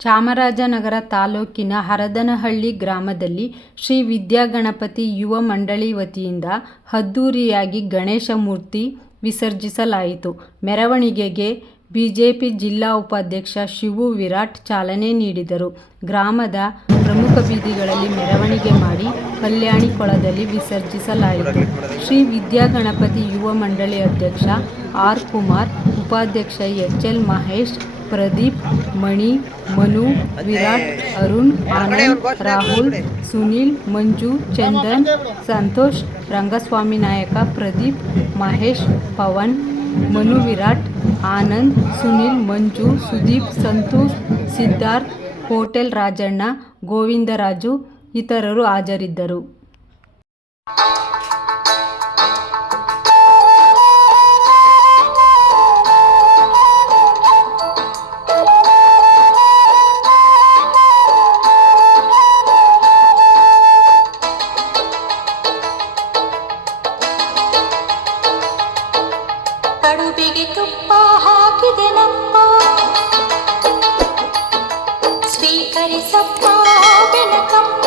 ಚಾಮರಾಜನಗರ ತಾಲೂಕಿನ ಹರದನಹಳ್ಳಿ ಗ್ರಾಮದಲ್ಲಿ ಶ್ರೀ ವಿದ್ಯಾಗಣಪತಿ ಯುವ ಮಂಡಳಿ ವತಿಯಿಂದ ಅದ್ದೂರಿಯಾಗಿ ಗಣೇಶ ಮೂರ್ತಿ ವಿಸರ್ಜಿಸಲಾಯಿತು. ಮೆರವಣಿಗೆಗೆ ಬಿಜೆಪಿ ಜಿಲ್ಲಾ ಉಪಾಧ್ಯಕ್ಷ ಶಿವು ವಿರಾಟ್ ಚಾಲನೆ ನೀಡಿದರು. ಗ್ರಾಮದ ಪ್ರಮುಖ ಬೀದಿಗಳಲ್ಲಿ ಮೆರವಣಿಗೆ ಮಾಡಿ ಕಲ್ಯಾಣಿ ಕೊಳದಲ್ಲಿ ವಿಸರ್ಜಿಸಲಾಯಿತು. ಶ್ರೀ ವಿದ್ಯಾಗಣಪತಿ ಯುವ ಮಂಡಳಿ ಅಧ್ಯಕ್ಷ ಆರ್. ಕುಮಾರ್, ಉಪಾಧ್ಯಕ್ಷ ಎಚ್. ಎಲ್. ಮಹೇಶ್, ಪ್ರದೀಪ್, ಮಣಿ, ಮನು, ವಿರಾಟ್, ಅರುಣ್, ಆನಂದ್, ರಾಹುಲ್, ಸುನಿಲ್, ಮಂಜು, ಚಂದನ್, ಸಂತೋಷ್, ರಂಗಸ್ವಾಮಿ ನಾಯಕ, ಪ್ರದೀಪ್, ಮಹೇಶ್, ಪವನ್, ಮನು, ವಿರಾಟ್, ಆನಂದ್, ಸುನಿಲ್, ಮಂಜು, ಸುದೀಪ್, ಸಂತೋಷ್, ಸಿದ್ಧಾರ್ಥ್, ಹೋಟೆಲ್ ರಾಜಣ್ಣ, ಗೋವಿಂದರಾಜು ಇತರರು ಹಾಜರಿದ್ದರು. ಕಡುಬಿಗೆ ತುಪ್ಪ ಹಾಕಿದೆನಪ್ಪ, ಸ್ವೀಕರಿಸಪ್ಪ ಬೆನಕಪ್ಪ.